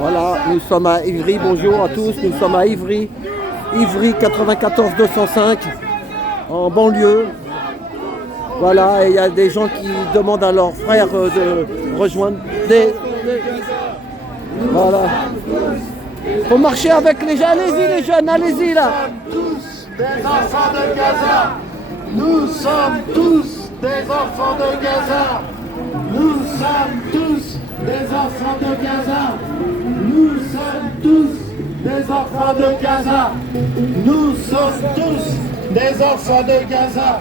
Voilà, nous sommes à Ivry, bonjour à tous, nous sommes à Ivry, Ivry 94 205, en banlieue. Voilà, et il y a des gens qui demandent à leurs frères de rejoindre Voilà. Faut marcher avec les jeunes, allez-y les jeunes, allez-y là. Nous sommes tous des enfants de Gaza. Nous sommes tous des enfants de Gaza. Nous sommes tous des enfants de Gaza. Nous sommes tous des enfants de Gaza.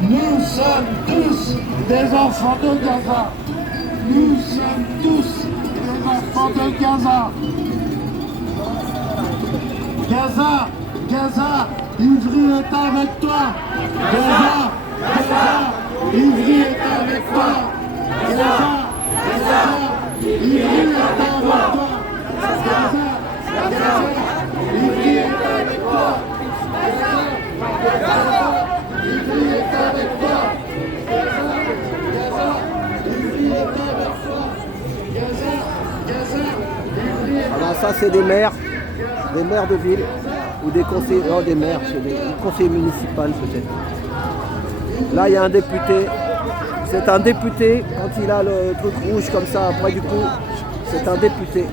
Nous sommes tous des enfants de Gaza. Nous sommes tous des enfants de Gaza. Gaza, Gaza, Ivry est avec toi. Gaza, Gaza, Ivry est avec toi. Gaza, Gaza, Ivry est avec toi. Gaza, Gaza, Ivry est avec toi. Gaza, Gaza, Ivry est avec toi. Gaza, Gaza, Ivry est avec toi. Gaza, Gaza, Ivry est avec toi. Alors ça c'est des maires de ville ou des conseillers, non des maires, c'est des conseillers municipaux peut-être. Là il y a un député, c'est un député, quand il a le truc rouge comme ça après du coup, c'est un député.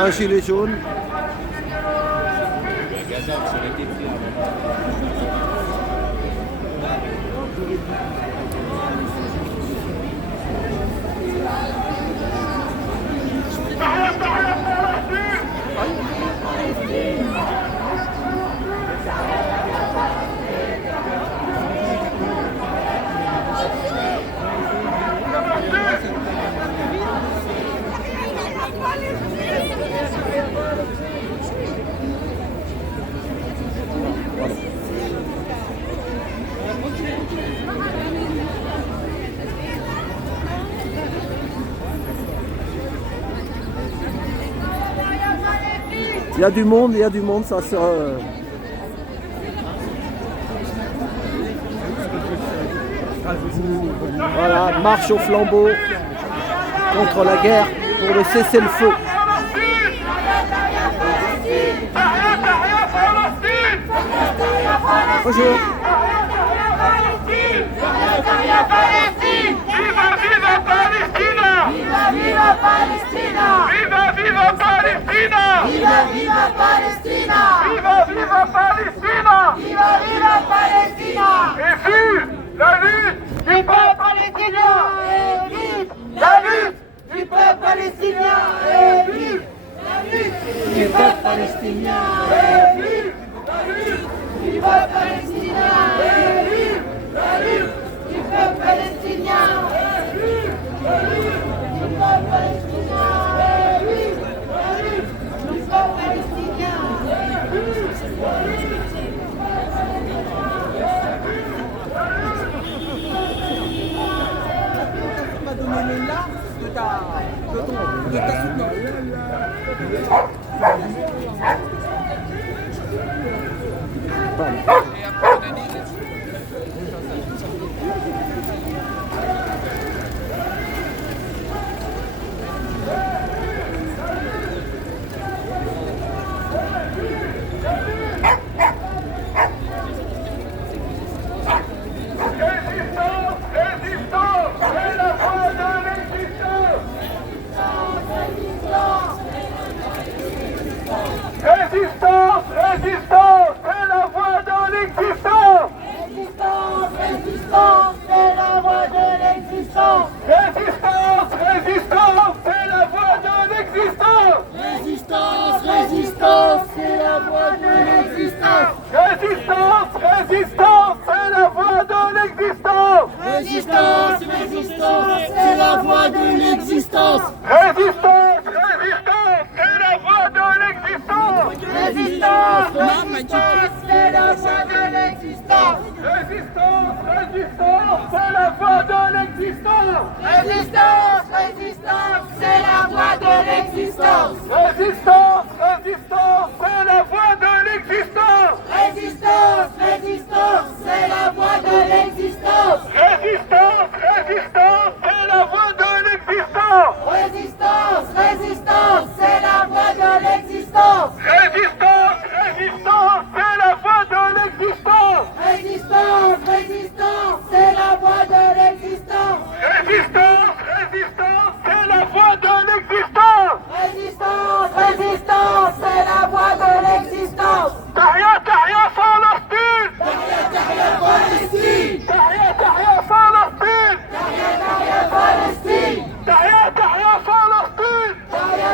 Un gilet jaune. Il y a du monde, ça sera... Voilà, marche au flambeau contre la guerre pour le cessez-le-feu. Bonjour. Viva Palestina! Viva viva Palestina! Viva viva Palestina! Viva viva Palestina! Viva viva Palestina! Viva viva Palestina! Et vive la lutte du peuple palestinien! Et vive la lutte du peuple palestinien! Et vive la lutte du peuple palestinien! Et vive la lutte du peuple palestinien! Et vive la lutte du peuple palestinien! de ta soutenance. Résistance, résistance, c'est la voie de l'existence. Résistance, résistance, c'est la voie de l'existence. Résistance, résistance, c'est la voie de l'existence. Résistance, résistance, c'est la voie de l'existence. Résistance, résistance, c'est la voie de l'existence. Résistance, résistance, c'est la voie de l'existence. Résistance, résistance, c'est la voie de Résistance, résistance, c'est la voie de l'existence. Résistance, résistance, c'est la voie de l'existence. Résistance, résistance, c'est la voie de l'existence. Résistance, résistance, c'est la voie de l'existence. Résistance, résistance, c'est la voie de l'existence. Résistance, résistance, c'est la voie de l'existence. Résistance, résistance, c'est la voie de l'existence. Résistance, résistance, c'est la voie de l'existence. Résistance, résistance, c'est la voie de l'existence. Résistance, résistance, c'est la voie de l'existence. Résistance, résistance, c'est la voie de l'existence. Tahia, Tahia, Palestine. Tahia, Tahia, Palestine. Tahia, Tahia, Palestine. Tahia, Tahia, Palestine. Tahia,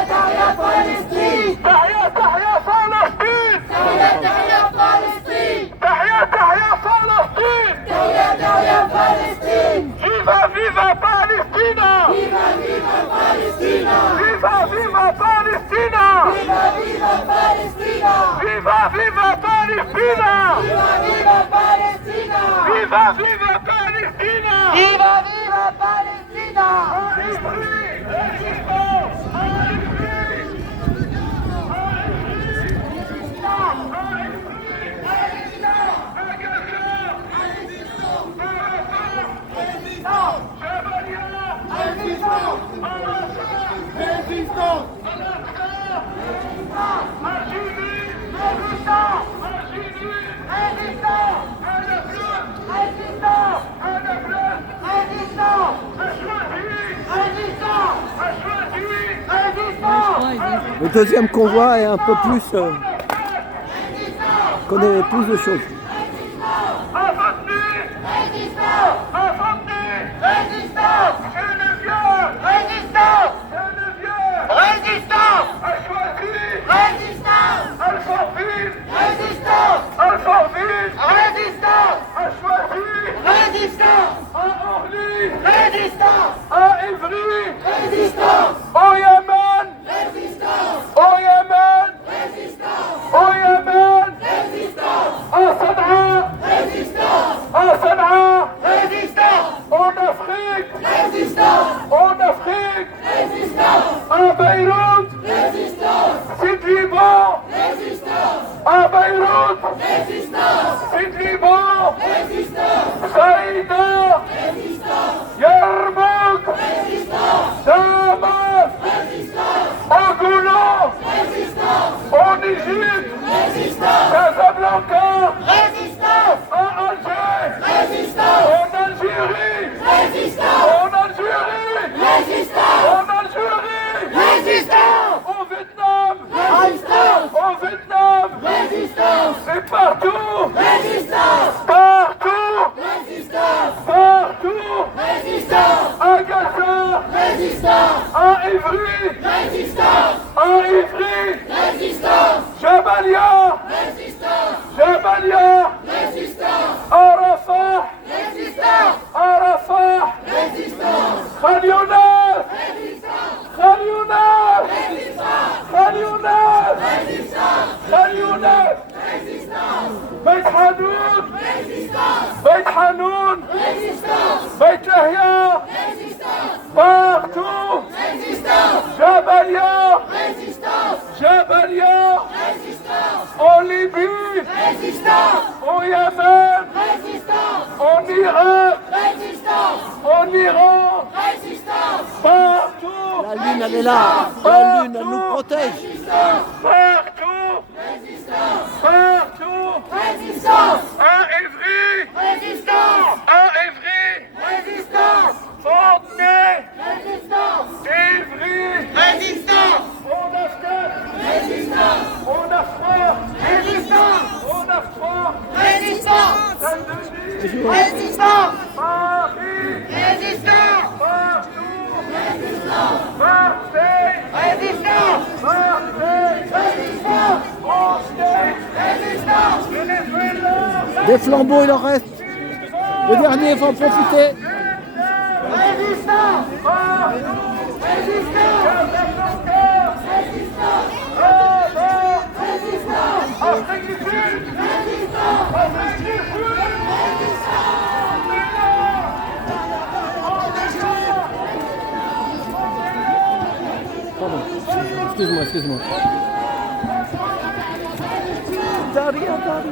Tahia, Palestine. Tahia, Tahia, Palestine. Tahia, Tahia, Palestine. Tahia, Tahia, Palestine. Tahia, Tahia, Palestine. Tahia, Tahia, Palestine. Viva, viva Palestina. Viva, viva Palestina. Viva, viva Palestina. Viva, viva Palestina. Viva, viva Palestina. Viva, viva Palestina. Viva, viva Palestina. Viva, viva Palestina. Résistance, Le deuxième convoi est un peu plus... connaît plus de choses. Au Yémen! Au Yémen! Au Yémen! À Sanaa! À Sanaa! En Afrique! En Afrique! À Beyrouth! Sud-Liban! À Beyrouth! Sud-Liban! Saïda! Yarmouk! Damas! Angoula! En Égypte! Casablanca! À Alger! En Algérie! En Algérie! En Algérie! Au Vietnam! Au Vietnam! Et partout! Partout! Partout! À Gaza! À Ivry! À Ivry! Jabalia! Jabalia! À Rafah! À Rafah! Khan Younes! Khan Younes! Khan Younes! Khan Younes! Beit Hanoun! Beit Hanoun! Beit Lahia! Partout! Jabalia! Jabalia! En Libye! Au Yémen! En Irak! En Iran! Partout! La lune, elle est là. La lune, elle nous protège. Partout! Partout! À Évry! À Évry! Fontenay! Évry! On a fait! On a froid! On a froid! Saint-Denis! Paris! Partout! Marseille! Marseille! Venezuela! Des flambeaux, il en reste. Le dernier, il faut en profiter. Résistance! excuse-moi. Daria. Pardon.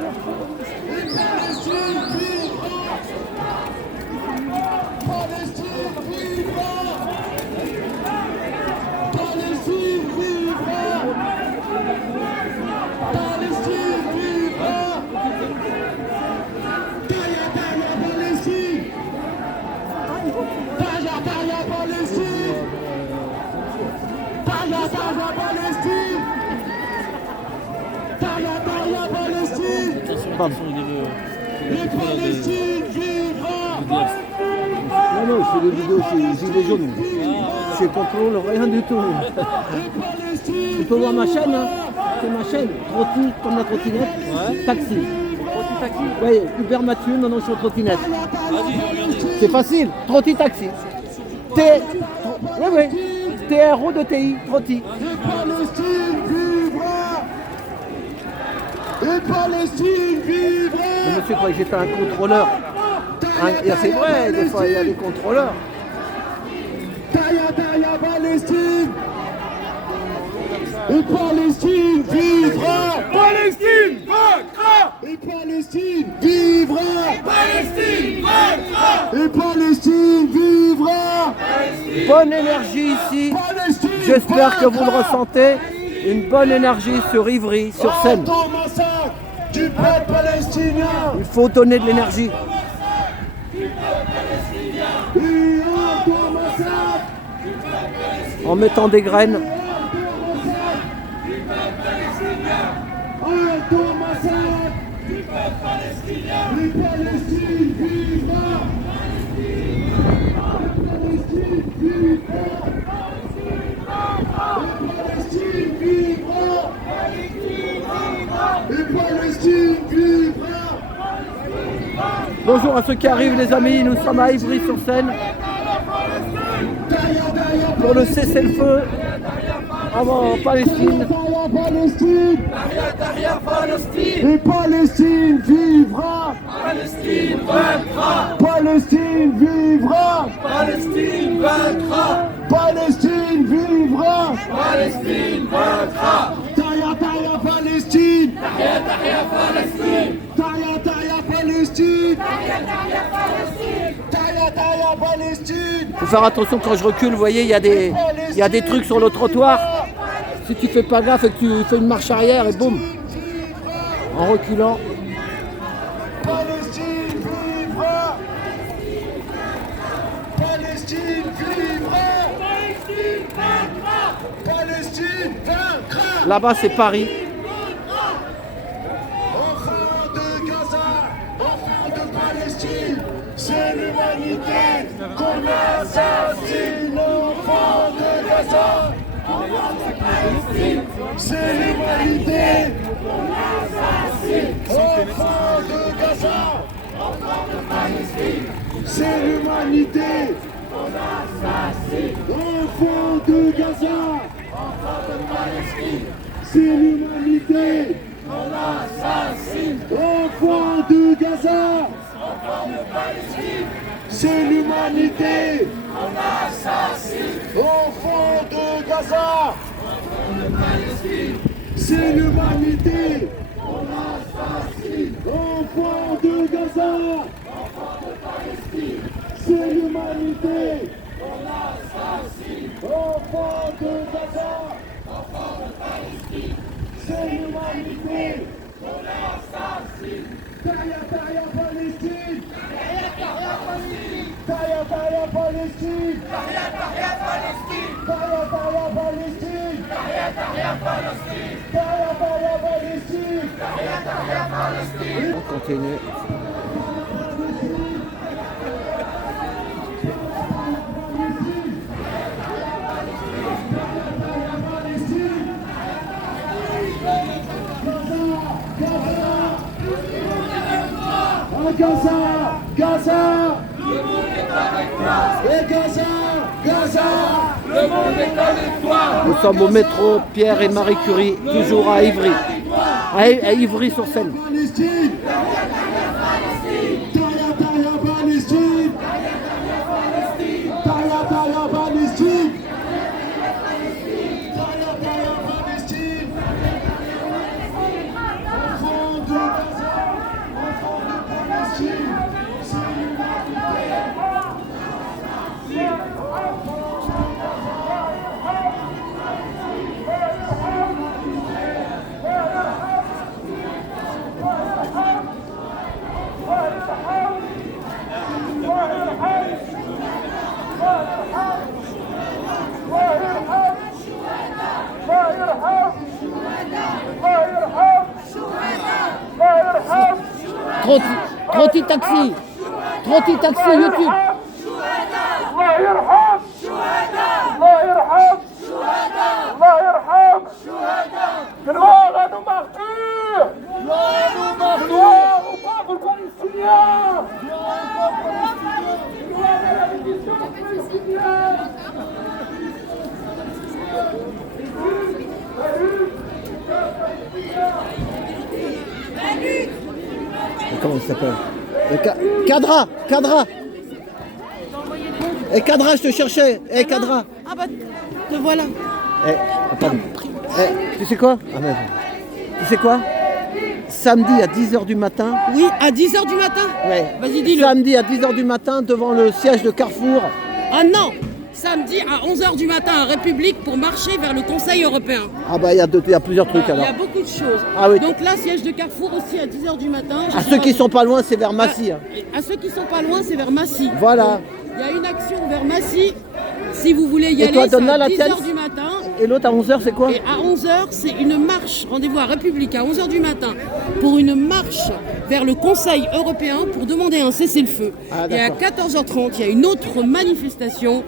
Non, je fais des vidéos chez Gilets jaunes. Je contrôle rien du tout. Tu peux voir ma chaîne, hein. C'est ma chaîne. Trotti, comme la trottinette. Ouais. Taxi. Oui, Uber Mathieu, non, je suis en trottinette. C'est facile. Trotti taxi. Oui. TRO de TI, Trotti. Et Palestine vivra. Le monsieur croyait que j'étais un contrôleur. C'est vrai, des fois il y a des contrôleurs. Taya Palestine. Et Palestine vivra. Palestine vaincra. Et Palestine vivra. Palestine vaincra. Et Palestine vivra. Bonne énergie ici. J'espère que vous le ressentez. Une bonne énergie sur Ivry, sur Seine. Du peuple palestinien. Il faut donner de l'énergie. En mettant des graines. Bonjour à ceux qui arrivent les amis, nous sommes à Ivry-sur-Seine pour le cessez-le-feu en Palestine. Et Palestine vivra. Palestine vaincra. Palestine vivra. Palestine vaincra. Palestine vivra. Palestine vaincra. Taya Palestine. Tahia Palestine. Taya Palestine. Taya Palestine. Faut faire attention quand je recule, vous voyez, il y a des trucs sur le trottoir. Si tu fais pas gaffe et que tu fais une marche arrière et boum, en reculant. Palestine vivra. Palestine vivra. Palestine vaincra. Palestine vaincra. Là-bas c'est Paris. Enfants de Gaza, enfants de Palestine, c'est l'humanité qu'on assassine. Enfants de Gaza, enfants de Palestine, c'est l'humanité qu'on assassine. Enfants de Gaza, enfants de Palestine, c'est l'humanité qu'on assassine. Enfants de Gaza, enfants de Palestine, c'est l'humanité. Enfants de Gaza, enfants de Palestine, c'est l'humanité. On assassine. Enfants de Gaza, enfants de Palestine, c'est l'humanité. On assassine. Enfants de Gaza, enfants de Palestine, c'est l'humanité. On assassine. Enfants de Gaza, enfants de Palestine, c'est l'humanité. On assassine. Taya Palestine. Taya Palestine. Taya Palestine. Taya Palestine. Taya Palestine. Taya Palestine. Taya Palestine. Taya Palestine. On continue. Gaza, le monde est avec toi. Et Gaza, le monde est avec toi. Nous sommes au métro Pierre et Marie Curie, toujours à Ivry. À Ivry-sur-Seine. Palestine. Taya Palestine. Taya Palestine. Taya Palestine. Trotti Taxi. Trotti Taxi YouTube. الله يرحم الله يرحم الله يرحم gloire à nos martyrs gloire au peuple palestinien gloire à la résistance palestinienne. Comment il s'appelle? Cadra. Eh Cadra, je te cherchais. Eh Cadra. Ah bah, te voilà. Pardon. Tu sais quoi? Ah merde. Tu sais quoi? Samedi à 10h du matin. Oui, à 10h du matin. Ouais. Vas-y, dis-le. Samedi à 10h du matin devant le siège de Carrefour. Ah non, samedi à 11h du matin à République pour marcher vers le Conseil européen. Ah bah il y a plusieurs trucs Il alors. y a beaucoup de choses. Ah oui. Donc là, siège de Carrefour aussi à 10h du matin. À ceux qui sont pas loin, c'est vers Massy. Hein. À ceux qui sont pas loin, c'est vers Massy. Voilà. Il y a une action vers Massy. Si vous voulez y Et aller, toi, c'est Donna, à la 10h tienne du matin. Et l'autre à 11h, c'est quoi? Et à 11h, c'est une marche. Rendez-vous à République à 11h du matin pour une marche vers le Conseil européen pour demander un cessez-le-feu. Ah, et à d'accord. 14h30, il y a une autre manifestation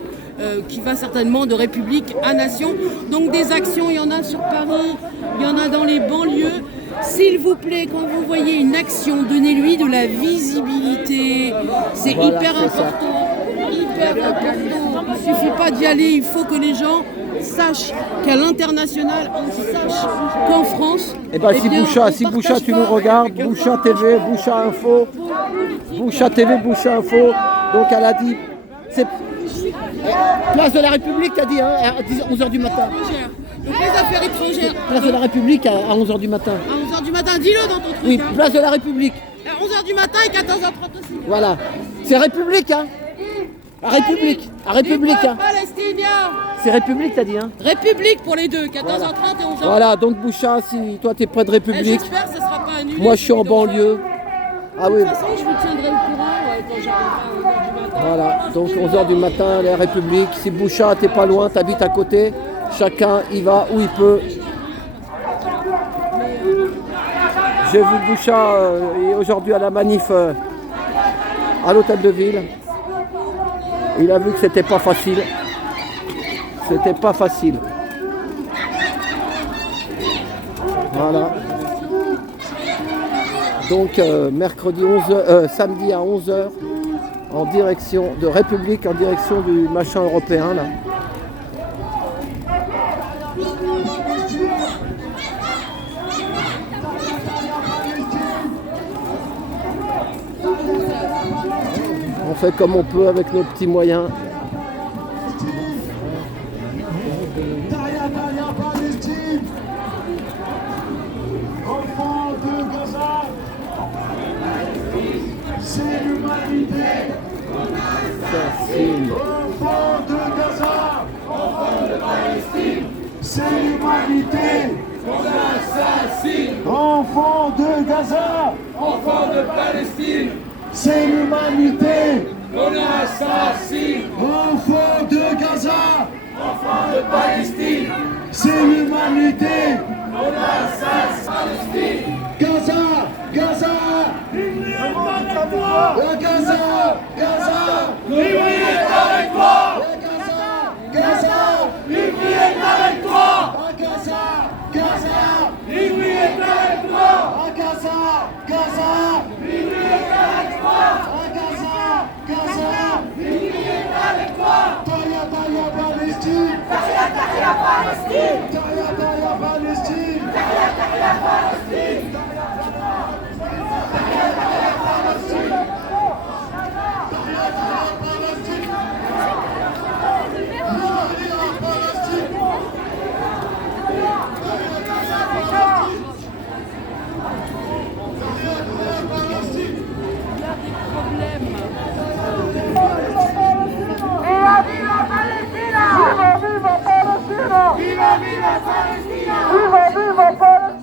qui va certainement de République à Nation. Donc des actions, il y en a sur Paris, il y en a dans les banlieues. S'il vous plaît, quand vous voyez une action, donnez-lui de la visibilité. C'est Voilà, hyper c'est ça. important. Hyper important. Il ne suffit pas d'y aller, il faut que les gens sachent qu'à l'international, on sache qu'en France. Eh ben si bien, Boucha, on partage tu pas nous regardes, avec Boucha TV, Boucha Info, Boucha TV, Boucha Info. Donc elle a dit, c'est place de la République, t'as dit, hein, à 11h du matin. étrangères. Donc les affaires étrangères. Place de la République à 11h du matin. À 11h du matin, dis-le dans ton truc. Oui, hein. place de la République. À 11h du matin et 14h30 aussi. Voilà. C'est République, hein. À République. À République, Du hein. peuple palestinien. C'est République, t'as dit, hein. République pour les deux, 14h30 et 11h. Voilà, donc Boucha, si toi t'es près de Et République, j'espère que ça ne sera pas annulé. moi je suis en Donc, banlieue. Ah De oui, toute façon, je vous tiendrai au courant quand j'arriverai à 11h du matin. voilà. Donc 11h du matin, la République. Si Boucha, t'es pas loin, t'habites à côté, chacun y va où il peut. J'ai vu Boucha aujourd'hui à la manif à l'hôtel de ville. Il a vu que c'était pas facile. C'était pas facile. Voilà. Donc mercredi 11h, samedi à 11h en direction de République, en direction du machin européen là. On fait comme on peut avec nos petits moyens. Tahia, Tahia, Palestine. Enfants de Gaza. C'est l'humanité. Enfants de Gaza. Enfants de Palestine. C'est l'humanité. On assassine. Enfants de Gaza. Enfants de Palestine, C'est l'humanité. on assassine. Enfants de Gaza. Enfants de Palestine, C'est l'humanité. on assassine. Palestine, Gaza, Gaza, la Gaza, Gaza, Libye est avec toi. la Gaza, Gaza, Libye est avec toi. la Gaza, Gaza, Libye est avec toi. la Gaza, Gaza, Libye est avec toi. la Gaza, Gaza, Libye est avec toi. Tahia, Tahia, Palestine, Tahia, Tahia, Palestine. Tahia, Tahia, Palestine, Tahia, Tahia, Palestine. Viva, viva Palestina! Viva, viva Palestina! Viva, viva Palestina! Viva, viva Palestina!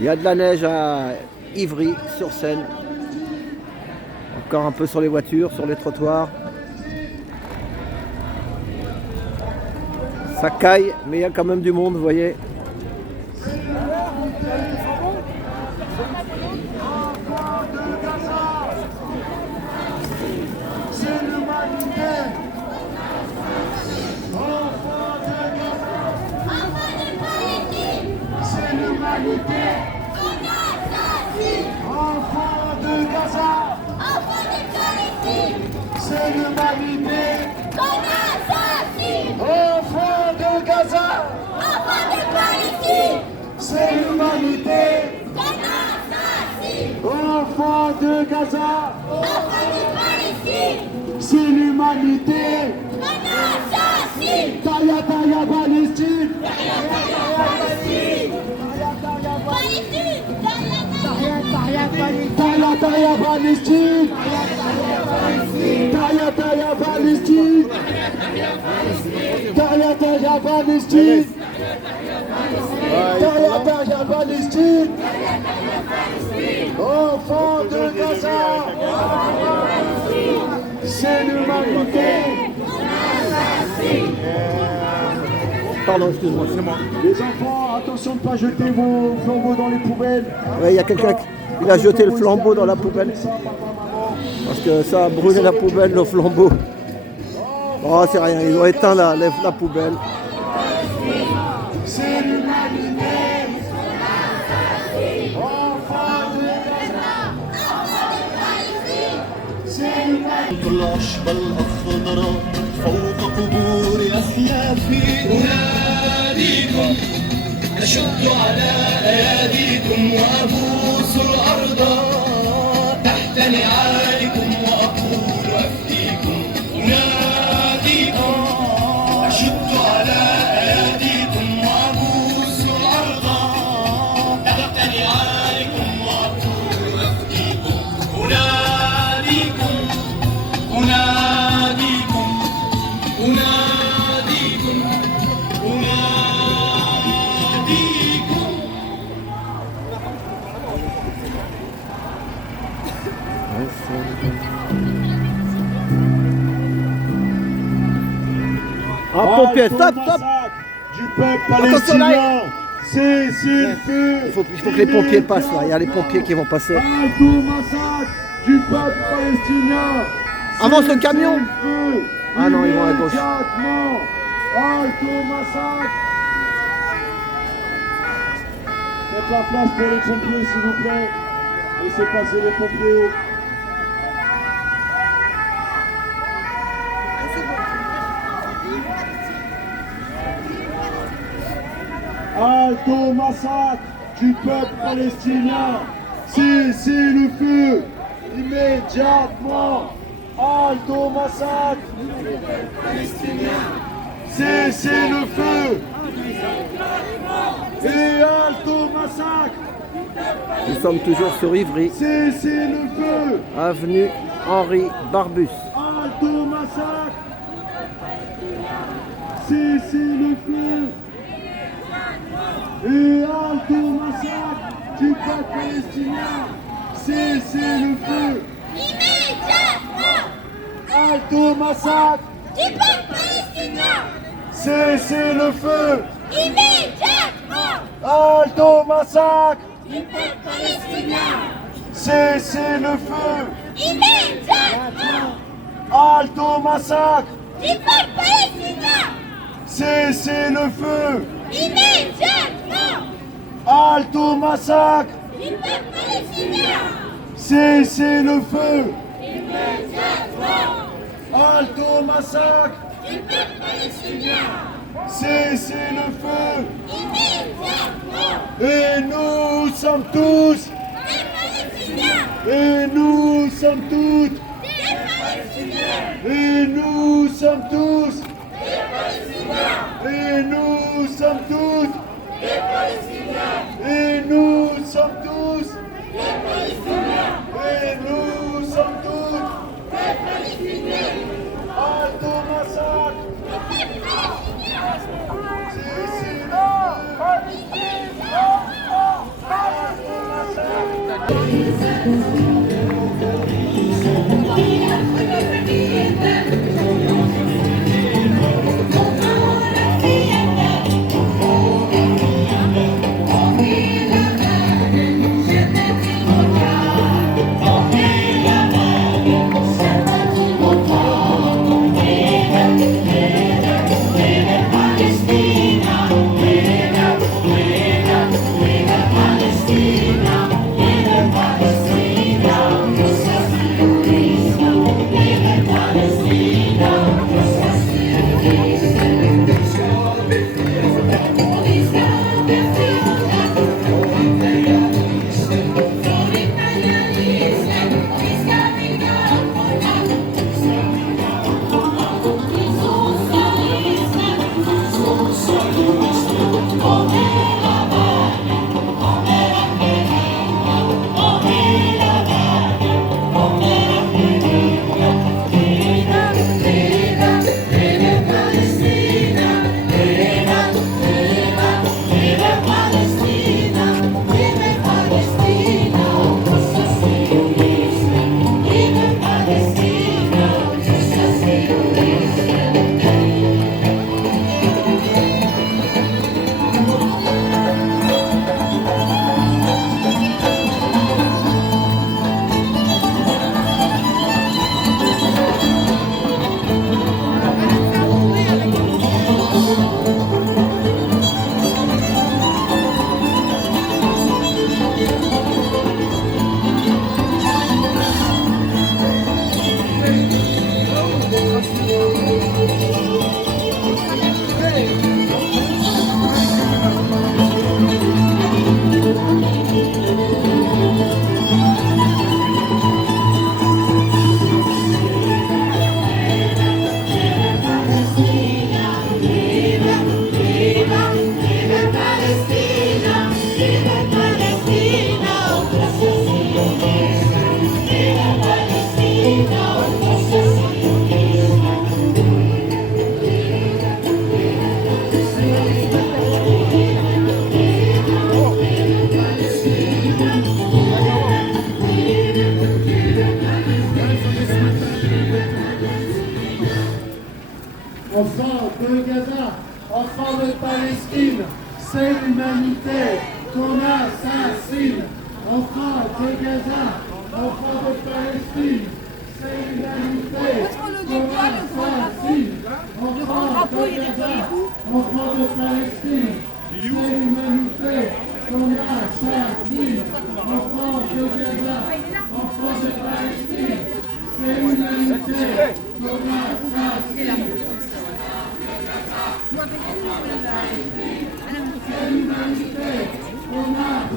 Il y a de la neige à Ivry, sur Seine. Encore un peu sur les voitures, sur les trottoirs. Ça caille, mais il y a quand même du monde, vous voyez. Enfants de Gaza, c'est l'humanité. Enfants de Gaza, c'est l'humanité. Enfants de Gaza, c'est l'humanité. Taya Taya Palestine. Taya Taya Palestine. Taya Taya Palestine. Taya Taya Palestine. Taya Taya Palestine. Enfants de Gaza, c'est l'humanité. Pardon, excuse-moi. Les enfants, attention de ne pas jeter vos flambeaux dans les poubelles. Oui, il y a quelqu'un qui a jeté le flambeau dans la poubelle. Parce que ça a brûlé la poubelle, le flambeau. Oh, c'est rien, ils ont éteint la poubelle. C'est l'humanité. Enfants de Gaza. C'est l'humanité. العشب الأخضر فوق قبور أسيافي أناديكم أشد على أياديكم وأبوس الأرض تحت نعالكم وأقول أفديكم أناديكم أشد على أياديكم وأبوس الأرض تحت نعالكم وأقول أفديكم أناديكم أناديكم أناديكم أناديكم Un pompier, stop, stop. Du peuple Attention, là, palestinien, cessez le feu. Il faut que les pompiers passent là, il y a les pompiers qui vont passer. Halte au massacre du peuple palestinien. Avance le camion. Cessez le feu. Ah non, ils vont à gauche. Immédiatement. Halte au massacre. Faites la place pour les pompiers, s'il vous plaît. Laissez passer les pompiers. Halte au massacre du peuple palestinien. Cessez le feu immédiatement. Halte au massacre du peuple palestinien. Cessez le feu et halte au massacre. Nous sommes toujours sur Ivry, Cessez le feu. avenue Henri Barbus. Halte au massacre. Cessez le feu et halte au massacre du peuple palestinien. Cessez le feu. Immédiatement Halte au massacre. du peuple palestinien. Cessez le feu. Immédiatement Halte au massacre. du peuple palestinien. Cessez le feu. Immédiatement Halte au massacre. du peuple palestinien. Cessez le feu. Immédiatement Halte au massacre. du peuple palestinien. Cessez le feu. Immédiatement Halte au massacre. du peuple palestinien. Cessez le feu. Immédiatement Et nous sommes tous. des Palestiniens. Et nous sommes toutes. Des Palestiniens. Et nous sommes tous. Des Palestiniens. Et nous sommes toutes. Des Palestiniens. Et nous sommes tous. Des Palestiniens. Et nous sommes toutes. Des Palestiniens. Halte au massacre. Cessez le feu. Enfants de Gaza, enfants de Palestine, c'est l'humanité qu'on assassine. Enfants de Gaza, enfants de Palestine, c'est l'humanité qu'on assassine. Enfants de Gaza, enfants de Palestine, c'est l'humanité qu'on assassine. Enfants de Gaza, enfants de Palestine, c'est l'humanité qu'on assassine.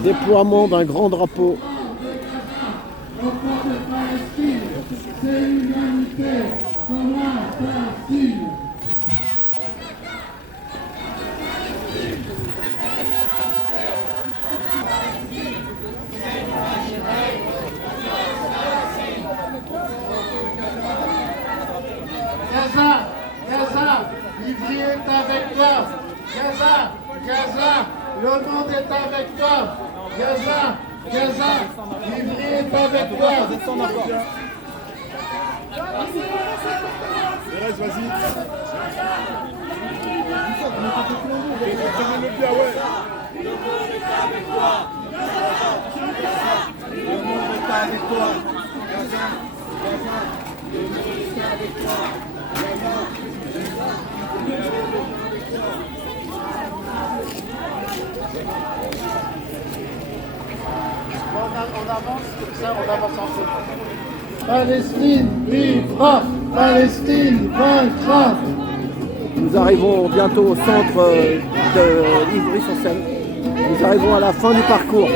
Déploiement d'un grand drapeau. C'est l'humanité qu'on assassine. Gaza, Gaza, l'Ivry est avec toi. Gaza, Gaza, le monde est avec toi. Gaza, Gaza, l'Ivry est avec toi. Thérèse, vas-y. On avance comme ça, on avance ensemble. Palestine vivra, Palestine vaincra. Nous arrivons bientôt au centre de Ivry-sur-Seine. Nous arrivons à la fin du parcours.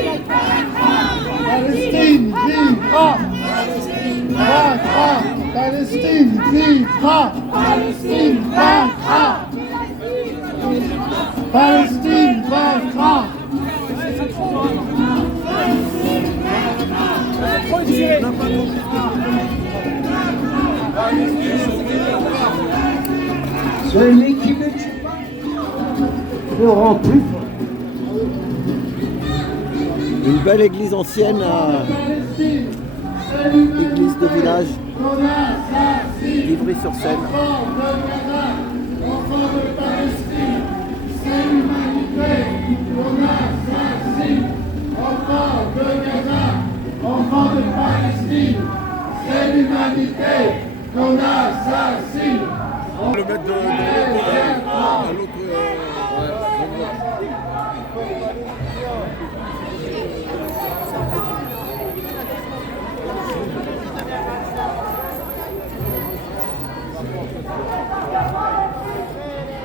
Palestine vivra, Palestine vaincra. Palestine vivra, Palestine vaincra. Palestine vaincra. Celui qui ne tue pas le rend plus fort. Une belle église ancienne, église de village, Ivry-sur-Seine. Enfants de Palestine, c'est l'humanité qu'on assassine. Le mettre de à l'autre.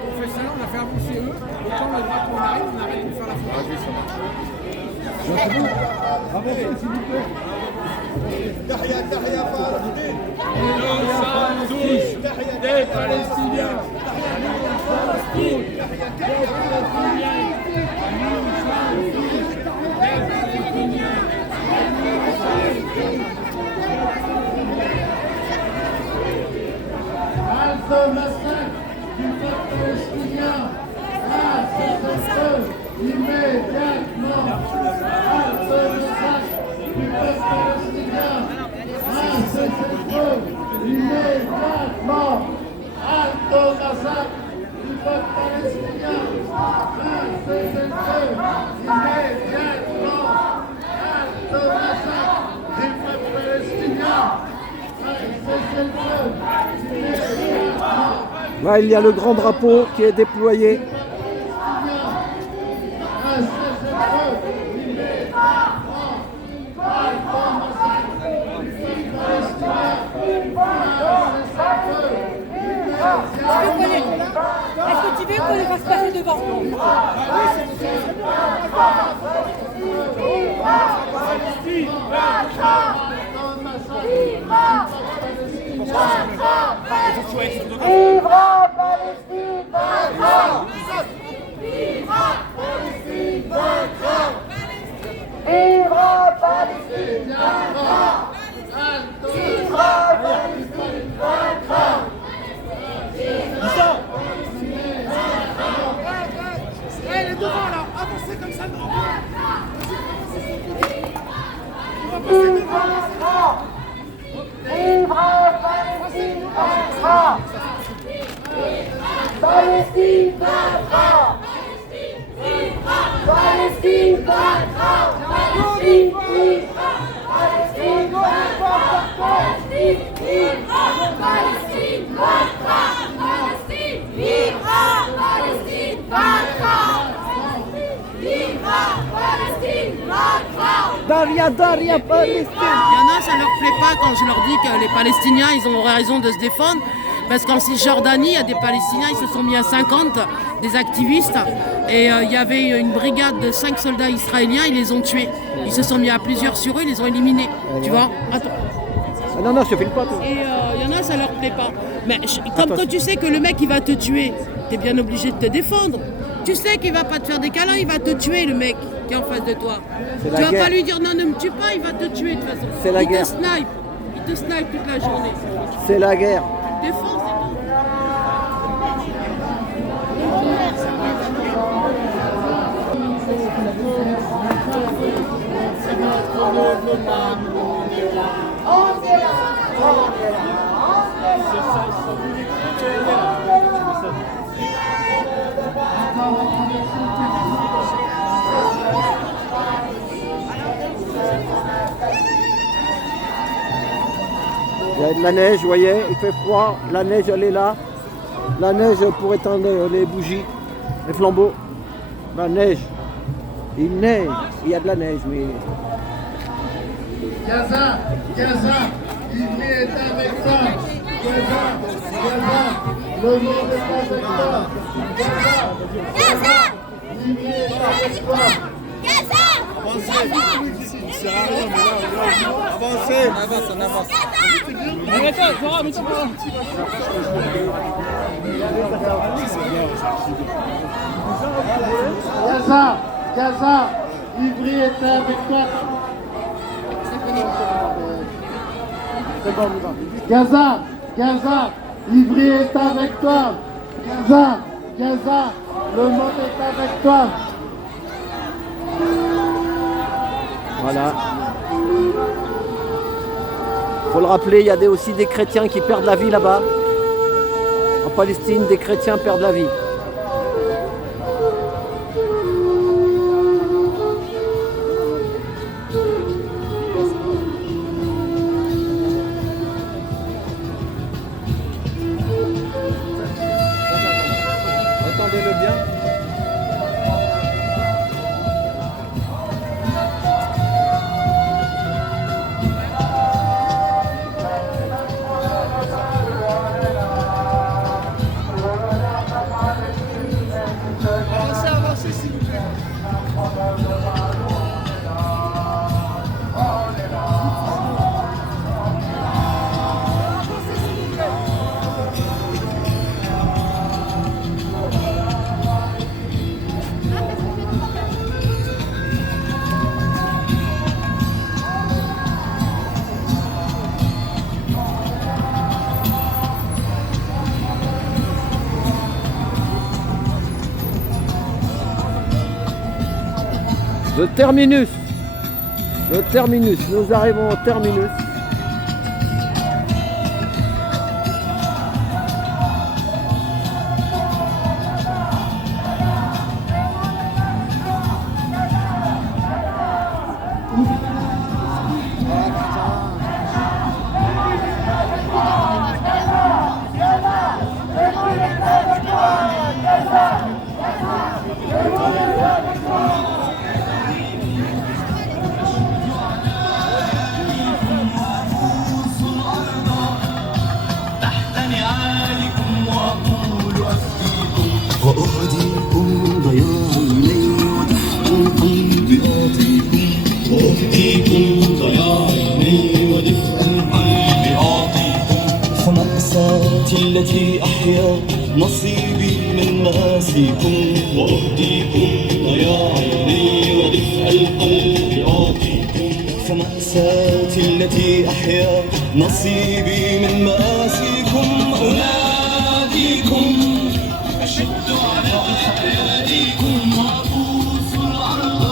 On fait ça, on a fait avancer eux. Et quand on voit qu'on arrive, on arrête de faire la photo. Vas-y, ça marche. Avancez, s'il vous plaît. Tahia, Tahia, Palestine. Nous sommes tous des Palestiniens. Halte massacre du peuple palestinien, à cessez-le-feu immédiatement. Halte massacre du peuple palestinien, à cessez-le-feu immédiatement. Halte massacre du peuple palestinien, à cessez-le-feu immédiatement. Halte massacre du peuple palestinien. Là, il y a le grand drapeau qui est déployé. Est-ce que tu veux qu'on les fasse passer devant? Vivra Palestine vaincra! Vivra Palestine vaincra! Vivra Palestine vaincra! Vivra Palestine vaincra! Elle est devant là, avancez comme ça. On va passer devant. Vivra Palestine vaincra! Palestine vaincra! Palestine vaincra! Palestine vaincra! Palestine vaincra! Palestine vaincra! Palestine vaincra! Palestine vaincra! Palestine vaincra! Vivra Palestine vaincra! Daria, Daria, Palestine. Il y en a, ça leur plaît pas quand je leur dis que les Palestiniens, ils ont raison de se défendre. Parce qu'en Cisjordanie, il y a des Palestiniens, ils se sont mis à 50, des activistes. Et il y avait une brigade de 5 soldats israéliens, ils les ont tués. Ils se sont mis à plusieurs sur eux, ils les ont éliminés. Tu vois? Attends. Ah non, non, je te file pas. Toi. Et il y en a, ça leur plaît pas. Mais comme quand tu sais que le mec, il va te tuer, t'es bien obligé de te défendre. Tu sais qu'il va pas te faire des câlins, il va te tuer, le mec qui est en face de toi. Tu vas guerre. pas lui dire non, ne me tue pas, il va te tuer de toute façon. C'est la guerre. Il te snipe toute la journée. C'est la guerre. Défense, c'est tout. Il y a de la neige, vous voyez, il fait froid, la neige elle est là. La neige pour éteindre les bougies, les flambeaux. La neige. Il neige, il y a de la neige, mais... Gaza, Gaza, Ivry est avec toi. Gaza, Gaza, le monde est avec toi. Gaza, Ivry est avec toi. Avancez. On avance. Gaza, Gaza, Ivry est avec toi. Gaza, Gaza, Ivry est avec toi. Gaza, Gaza, le monde est avec toi. Voilà. Faut le rappeler, il y a aussi des chrétiens qui perdent la vie là-bas. En Palestine, des chrétiens perdent la vie. Entendez-le bien. Avancez, avancez s'il vous plaît. Le terminus. Le terminus. Nous arrivons au terminus. وأهديكم ضياع الليل ودفء القلب أعطيكم وأهديكم ضياع الليل ودفء القلب أعطيكم فمأساتي التي أحيا نصيبي من مآسيكم وأهديكم ضياع الليل ودفء القلب أعطيكم فمأساتي التي أحيا نصيبي من مآسيكم أناديكم أشد على أياديكم وأبوس الأرض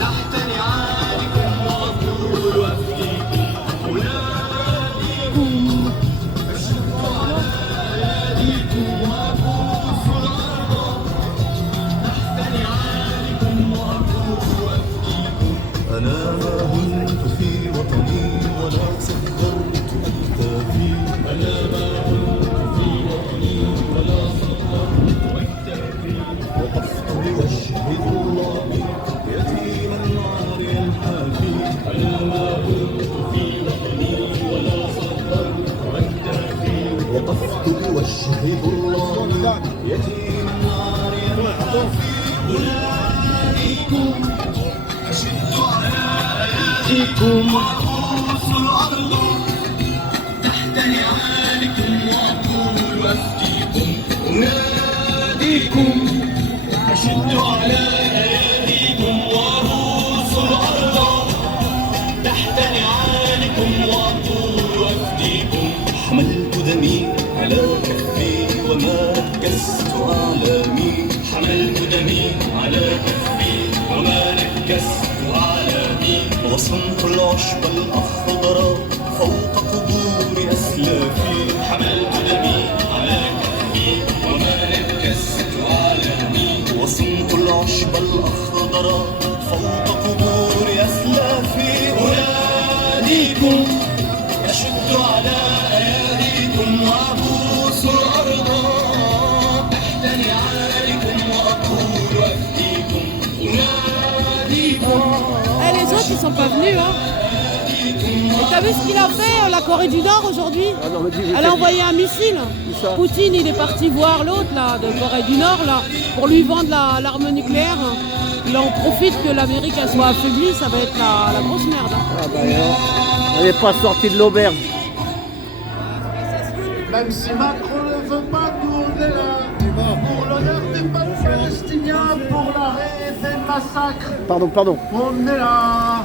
تحت نعالكم وأقول أفديكم أناديكم أشد على أياديكم وأبوس الأرض تحت نعالكم وأقول أفديكم أنا ما هنت في وطني ولا صدرت أكتافي أنا ما هنت في وطني ولا صدرت أكتافي وقفت لأشهد الله يتيما عاريا حافي أنا ما هنت في وطني ولا صدرت أكتافي وقفت لأشهد الله يتيما عاريا حافي أناديكم أشد على أياديكم وأبوس الأرض تحت نعالكم وأقول أفديكم أناديكم أشد على أياديكم وأبوس الأرض تحت نعالكم وأقول أفديكم حملت دمي على كفي وما نكست أعلامي حملت دمي على كفي وما نكست أعلامي وصنت العشب الأخضر فوق قبور أسلافي حملت دمي على كفي وما نكست أعلامي وصنت العشب الأخضر فوق قبور أسلافي أناديكم أشد على أياديكم وأبوس الأرض تحت نعالكم وأقول أفديكم أناديكم Eh, les autres, ils sont pas venus, hein. Et t'as vu ce qu'il a fait, la Corée du Nord, aujourd'hui? Ah non, mais dis- Elle a envoyé un missile. Qui ça? Poutine, il est parti voir l'autre, là, de Corée du Nord, là, pour lui vendre l'arme nucléaire. Il en profite que l'Amérique, elle soit affaiblie, ça va être la grosse merde, hein. Ah bah non. On n'est pas sorti de l'auberge. Même si Macron ne veut pas, nous on est là. Pour l'honneur des peuples palestiniens, pour l'arrêt des massacres, Pardon, pardon. on est là.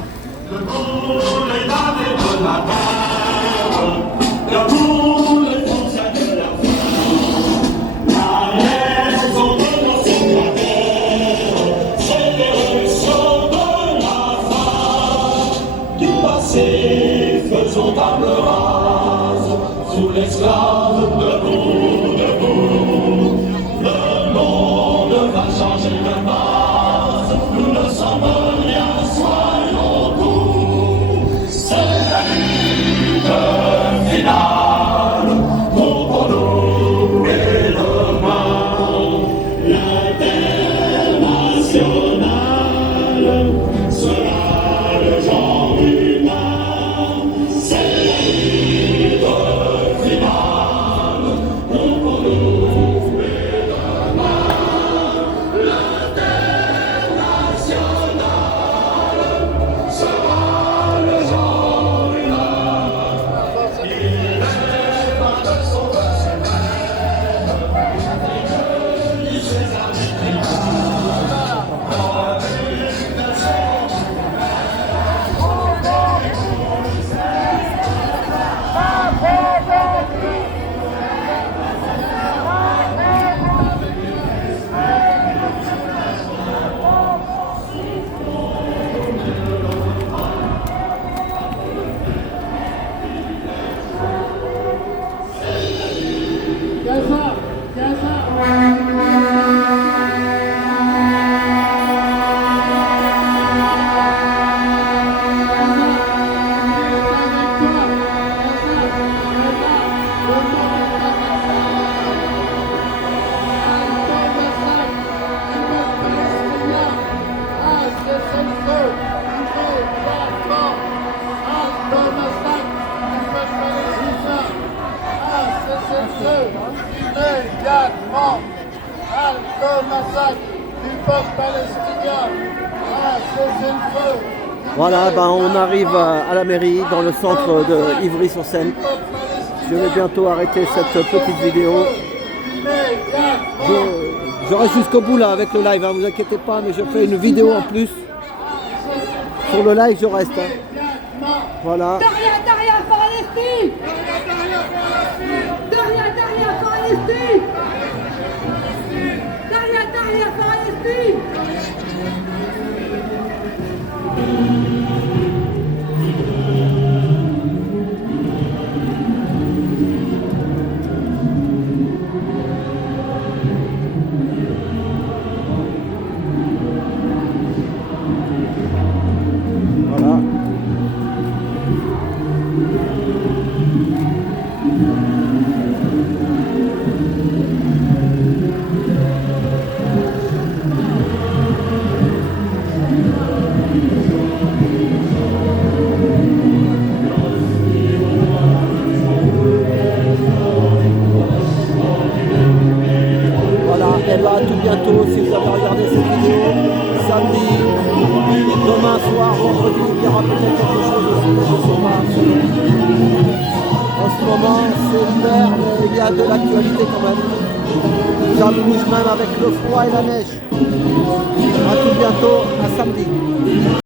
peuple palestinien à cesser le feu. Voilà, ben on arrive à la mairie, dans le centre de Ivry-sur-Seine. Je vais bientôt arrêter cette petite vidéo. Je reste jusqu'au bout là avec le live, hein, vous inquiétez pas, mais je fais une vidéo en plus. Sur le live, je reste. Hein. Voilà. Derrière Palestine. Derrière Palestine. Derrière Palestine. Voilà. Voilà, et là tout bientôt, si vous avez regardé cette vidéo, samedi, demain soir, vendredi, il y aura peut-être quelque chose aussi, je ne sais pas. En ce moment, c'est l'hiver, mais il y a de l'actualité quand même. Ça bouge même avec le froid et la neige. A tout bientôt, à samedi.